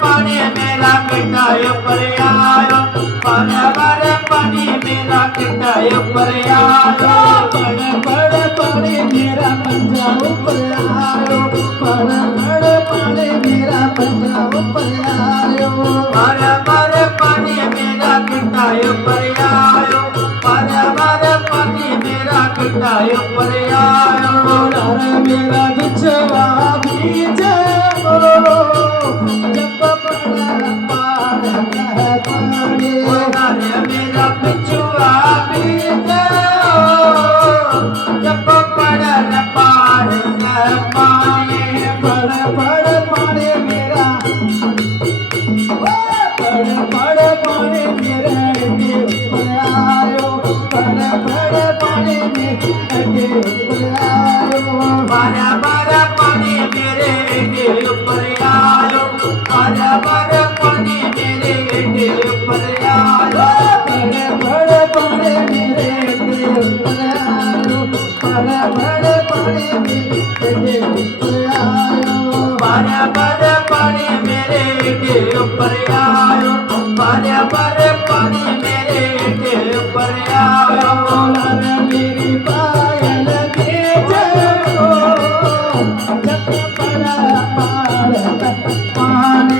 पानी मेरा पिटायो पर आयो पर पानी मेरा पिटायो पर आयो बड़ पानी मेरा पंजा ऊपर आयो बड़ पानी मेरा पंजा ऊपर आयो पर पानी मेरा पिटायो पर आयो पर पानी मेरा पिटायो पर आयो मेरा बिछवा बीज जब बड़ा पानी मेरा पिछुआ बीज जब पड़ल पार पानी बड़ पानी मेरा बड़ पानी मेरे ऊपर आयो बड़ पानी मेरे ऊपर आयो पानी मेरे ऊपर आयो पानी मेरे ऊपर आयो बड़ पानी मेरे ऊपर आयो बड़ पानी मेरे ऊपर आयो पानी मेरे ऊपर आयो पानी मेरे ऊपर आयो मेरी पायल के जगो जब बड़ा पानी